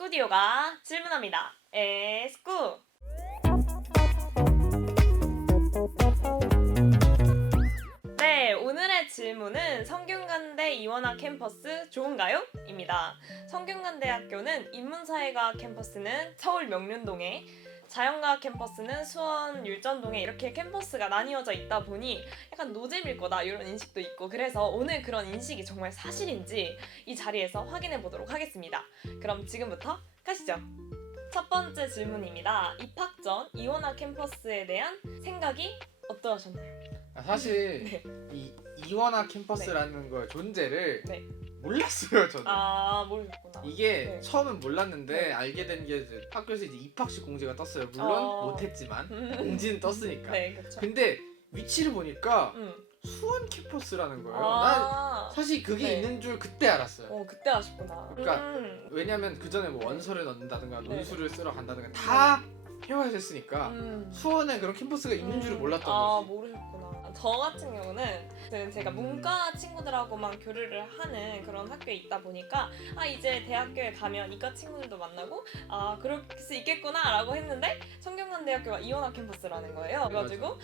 스쿠디오가 질문합니다. 스쿠! 네, 오늘의 질문은 성균관대 이원화 캠퍼스 좋은가요? 입니다. 성균관대학교는 인문사회과학 캠퍼스는 서울 명륜동에, 자연과학 캠퍼스는 수원 율전동에 이렇게 캠퍼스가 나뉘어져 있다 보니 약간 노잼일 거다 이런 인식도 있고, 그래서 오늘 그런 인식이 정말 사실인지 이 자리에서 확인해 보도록 하겠습니다. 그럼 지금부터 가시죠. 첫 번째 질문입니다. 입학 전 이원화 캠퍼스에 대한 생각이 어떠하셨나요? 사실 네. 이 이원화 캠퍼스라는 걸 존재를 네. 몰랐어요 저는. 모르셨구나. 이게 네. 처음은 몰랐는데 네. 알게 된 게 학교에서 이제 입학식 공지가 떴어요. 물론 못했지만 공지는 떴으니까. 네, 그렇죠. 근데 위치를 보니까 수원 캠퍼스라는 거예요. 난 사실 그게 네. 있는 줄 그때 알았어요. 그때 아셨구나. 그러니까 왜냐면 그 전에 뭐 원서를 넣는다든가 네. 논술을 쓰러 간다든가 다 해와야 됐으니까 음. 수원에 그런 캠퍼스가 있는 줄을 몰랐던 거지. 모르셨구나. 저 같은 경우는 제가 문과 친구들하고만 교류를 하는 그런 학교에 있다 보니까 이제 대학교에 가면 이과 친구들도 만나고 그럴 수 있겠구나 라고 했는데 성균관대학교가 이원화 캠퍼스라는 거예요. 그래가지고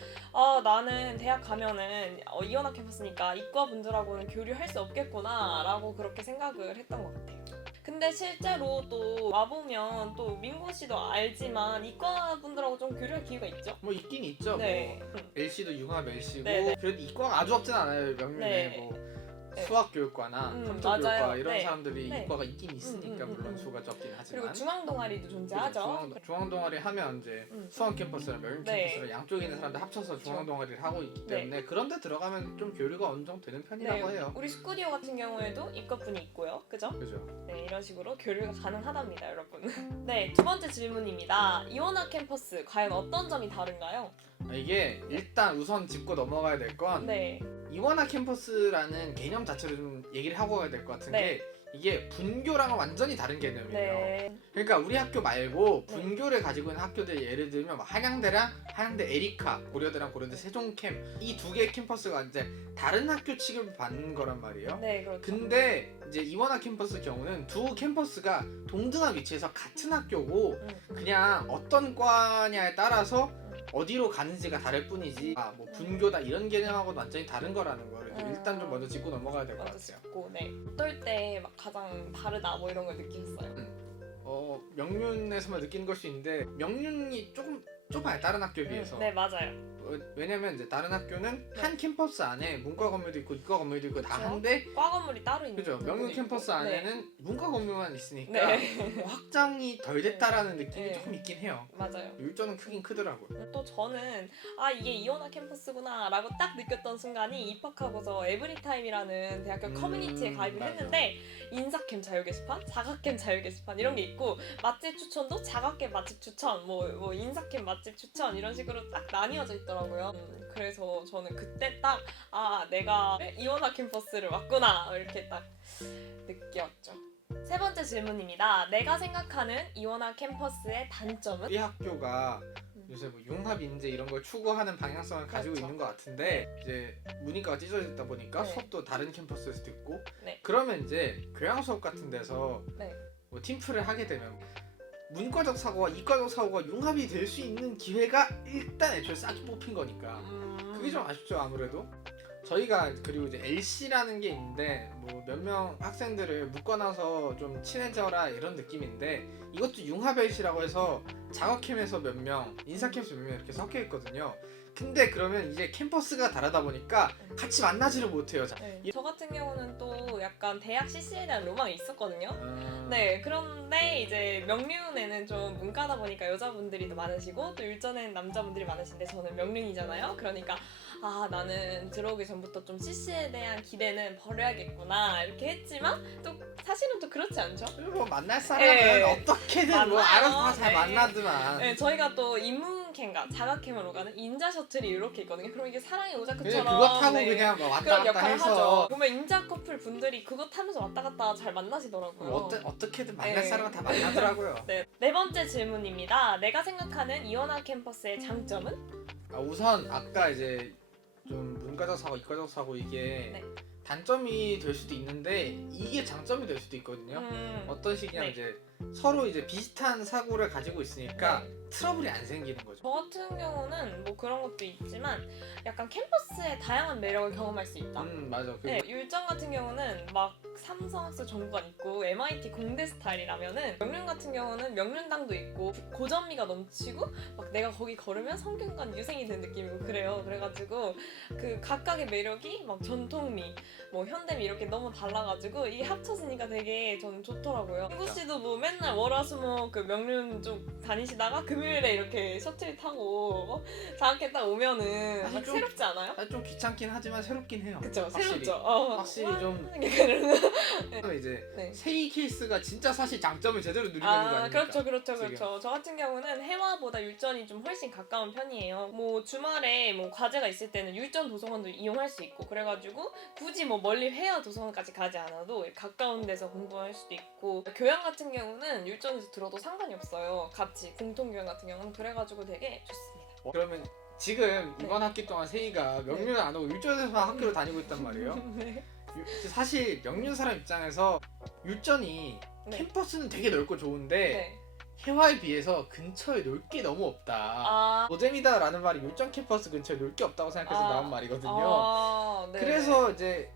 나는 대학 가면은 이원화 캠퍼스니까 이과 분들하고는 교류할 수 없겠구나 라고 그렇게 생각을 했던 것 같아요. 근데 실제로 또 와보면 또 민고 씨도 알지만 이과 분들하고 좀 교류할 기회가 있죠. 뭐 있긴 있죠. 네. 뭐 LC도 융합 LC고 네. 그래도 이과가 아주 없진 않아요. 명륜에 네. 뭐 네. 수학교육과나 컴퓨터교육과 맞아요. 이런 네. 사람들이 네. 이과가 있긴 있으니까 물론 수가 적긴 하지만. 그리고 중앙 동아리도 존재하죠. 중앙 동아리 하면 이제 수원 캠퍼스랑 명륜 네. 캠퍼스랑 양쪽에 있는 사람들 합쳐서 중앙 동아리를 하고 있기 네. 때문에 그런데 들어가면 좀 교류가 어느 정도 되는 편이라고 해요. 우리 스쿠디오 같은 경우에도 이과분이 있고요. 그죠? 그죠? 네, 이런 식으로 교류가 가능하답니다, 여러분. 네, 두 번째 질문입니다. 이원화 캠퍼스 과연 어떤 점이 다른가요? 이게 일단 우선 짚고 넘어가야 될 건 네. 이원화 캠퍼스라는 개념 자체를 좀 얘기를 하고 가야 될 것 같은 네. 게 이게 분교랑은 완전히 다른 개념이에요. 네. 그러니까 우리 학교 말고 네. 분교를 가지고 있는 학교들 예를 들면 뭐 한양대랑 한양대 에리카, 고려대랑 고려대 세종캠 이 두 개의 캠퍼스가 이제 다른 학교 취급을 받는 거란 말이에요. 네, 그렇죠. 근데 이제 이원화 캠퍼스 경우는 두 캠퍼스가 동등한 위치에서 같은 학교고 그냥 어떤 과냐에 따라서 어디로 가는지가 다를 뿐이지 뭐 분교다 이런 개념하고는 완전히 다른 거라는 거를 일단 좀 먼저 짚고 넘어가야 될 것 먼저 같아요. 짚고, 네. 어떨 때 막 가장 다르다 뭐 이런 걸 느끼셨어요? 명륜에서만 느끼는 걸 수 있는데 명륜이 조금 좁아요 다른 학교에 비해서. 네, 맞아요. 왜냐면 이제 다른 학교는 네. 한 캠퍼스 안에 문과 건물도 있고 이과 건물도 있고 다 그쵸. 한데 과 건물이 따로 있는 그죠? 명륜 건물이 캠퍼스 있고. 안에는 문과 건물만 있으니까 네. 확장이 덜 됐다라는 느낌이 네. 조금 있긴 해요. 맞아요. 율전은 크긴 크더라고요. 또 저는 이게 이원화 캠퍼스구나 라고 딱 느꼈던 순간이 입학하고서 에브리타임이라는 대학교 커뮤니티에 가입을 맞아. 했는데 인사캠 자유 게시판, 자가캠 자유 게시판 이런 게 있고 맛집 추천도 자가캠 맛집 추천, 뭐 인사캠 맛집 추천 이런 식으로 딱 나뉘어져 있더라고요. 그래서 저는 그때 딱 내가 이원화 캠퍼스를 왔구나 이렇게 딱 느꼈죠. 세 번째 질문입니다. 내가 생각하는 이원화 캠퍼스의 단점은? 우리 학교가 요새 뭐 융합 인재 이런 걸 추구하는 방향성을 가지고 그렇죠. 있는 것 같은데 이제 문이과가 찢어져 있다 보니까 네. 수업도 다른 캠퍼스에서 듣고 네. 그러면 이제 교양 수업 같은 데서 네. 뭐 팀플을 하게 되면 문과적 사고와 이과적 사고가 융합이 될 수 있는 기회가 일단 애초에 싹이 뽑힌 거니까 그게 좀 아쉽죠 아무래도. 저희가 그리고 이제 LC라는 게 있는데 뭐 몇 명 학생들을 묶어놔서 좀 친해져라 이런 느낌인데 이것도 융합 LC라고 해서 자가캠에서 몇 명, 인사캠에서 몇 명 이렇게 섞여 있거든요. 근데 그러면 이제 캠퍼스가 다르다 보니까 같이 만나지를 못해요. 네. 저 같은 경우는 또 약간 대학 CC에 대한 로망이 있었거든요. 아... 네, 그런데 이제 명륜에는 좀 문과다 보니까 여자분들이 더 많으시고 또 율전에는 남자분들이 많으신데 저는 명륜이잖아요. 그러니까 나는 들어오기 전부터 좀 CC에 대한 기대는 버려야겠구나 이렇게 했지만 또 사실은 또 그렇지 않죠? 뭐 만날 사람은 네. 어떻게든 뭐 만나요. 알아서 다 잘 네. 만나더만. 네, 저희가 또 인문캠과 자가캠으로 가는 인자 셔틀이 이렇게 있거든요. 그럼 이게 사랑의 오자크처럼 그냥 그거 타고 네. 그냥 뭐 왔다 그런 갔다 역할을 해서 하죠. 보면 인자 커플 분들이 그거 타면서 왔다 갔다 잘 만나시더라고요. 어떻게든 만날 네. 사람은 다 만나더라고요. 네 번째 질문입니다. 내가 생각하는 이원화 캠퍼스의 장점은? 우선 아까 이제 좀 문과적 사고, 이과적 사고 이게 네. 단점이 될 수도 있는데 이게 장점이 될 수도 있거든요. 어떤 식이냐면 네. 이제 서로 이제 비슷한 사고를 가지고 있으니까 네. 트러블이 안 생기는 거죠. 저 같은 경우는 뭐 그런 것도 있지만 약간 캠퍼스의 다양한 매력을 경험할 수 있다. 맞아. 네, 율전 같은 경우는 막 삼성학습 정보관 있고 MIT 공대 스타일이라면은 명륜 같은 경우는 명륜당도 있고 고전미가 넘치고 막 내가 거기 걸으면 성균관 유생이 된 느낌이고 그래요. 그래가지고 그 각각의 매력이 막 전통미, 뭐 현대미 이렇게 너무 달라가지고 이게 합쳐지니까 되게 저는 좋더라고요. 친구 씨도 뭐 맨날 월화수목 그 명륜 쪽 다니시다가 금요일에 이렇게 셔틀 타고 장학회 딱 오면은 사실 막 좀- 새롭지 않아요? 좀 귀찮긴 하지만 새롭긴 해요. 그쵸, 확실히. 새롭죠. 확실히 좀 그러는 이제 네. 세이 케이스가 진짜 사실 장점을 제대로 누리고 있는 거 아닙니까? 그렇죠. 지금. 저 같은 경우는 해와보다 율전이 좀 훨씬 가까운 편이에요. 뭐 주말에 뭐 과제가 있을 때는 율전 도서관도 이용할 수 있고 그래가지고 굳이 뭐 멀리 회화 도서관까지 가지 않아도 가까운 데서 공부할 수도 있고 교양 같은 경우는 율전에서 들어도 상관이 없어요. 같이 공통 교양 같은 경우는 그래가지고 되게 좋습니다. 그러면 지금 네. 이번 학기 동안 세이가 명륜을 안 오고 율전에서만 학교를 다니고 있단 말이에요. 네. 사실 명륜 사람 입장에서 율전이 네. 캠퍼스는 되게 넓고 좋은데 네. 해화에 비해서 근처에 놀 게 너무 없다. 아. 노잼이다라는 말이 율전 캠퍼스 근처에 놀 게 없다고 생각해서 나온 말이거든요. 네. 그래서 이제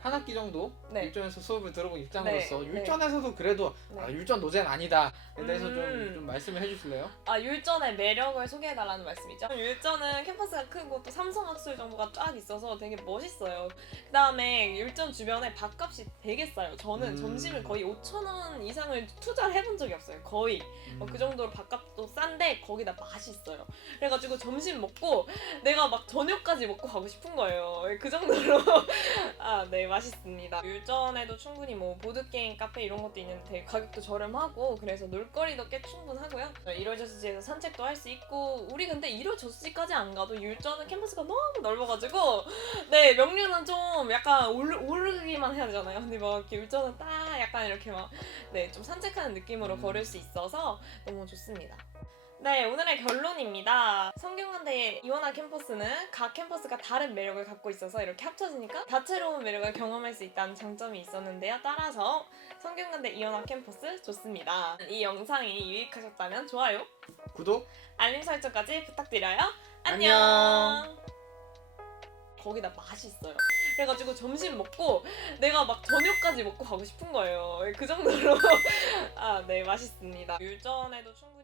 한 학기 정도 네. 율전에서 수업을 들어본 입장으로서 네. 율전에서도 그래도 네. 율전 노잼 아니다. 에 대해서 음. 좀 말씀을 해주실래요? 율전의 매력을 소개해달라는 말씀이죠. 율전은 캠퍼스가 크고 또 삼성학술 정보가 쫙 있어서 되게 멋있어요. 그 다음에 율전 주변에 밥값이 되게 싸요. 저는 점심을 거의 5,000원 이상을 투자를 해본 적이 없어요. 거의. 그 정도로 밥값도 싼데 거기다 맛있어요. 그래가지고 점심 먹고 내가 막 저녁까지 먹고 가고 싶은 거예요. 그 정도로 네, 맛있습니다. 율전에도 충분히 뭐 보드게임 카페 이런 것도 있는데 되게 가격도 저렴하고 그래서 놀거리도 꽤 충분하고요. 1월 저수지에서 산책도 할 수 있고 우리 근데 1월 저수지까지 안 가도 율전은 캠퍼스가 너무 넓어가지고 네, 명륜은 좀 약간 오르기만 해야 되잖아요. 근데 막 이렇게 율전은 딱 약간 이렇게 막 네, 좀 산책하는 느낌으로 걸을 수 있어서 너무 좋습니다. 네, 오늘의 결론입니다. 성균관대 이원화 캠퍼스는 각 캠퍼스가 다른 매력을 갖고 있어서 이렇게 합쳐지니까 다채로운 매력을 경험할 수 있다는 장점이 있었는데요. 따라서 성균관대 이원화 캠퍼스 좋습니다. 이 영상이 유익하셨다면 좋아요, 구독, 알림 설정까지 부탁드려요. 안녕. 안녕. 거기다 맛있어요. 그래가지고 점심 먹고 내가 막 저녁까지 먹고 가고 싶은 거예요. 그 정도로 네, 맛있습니다. 율전에도 충분히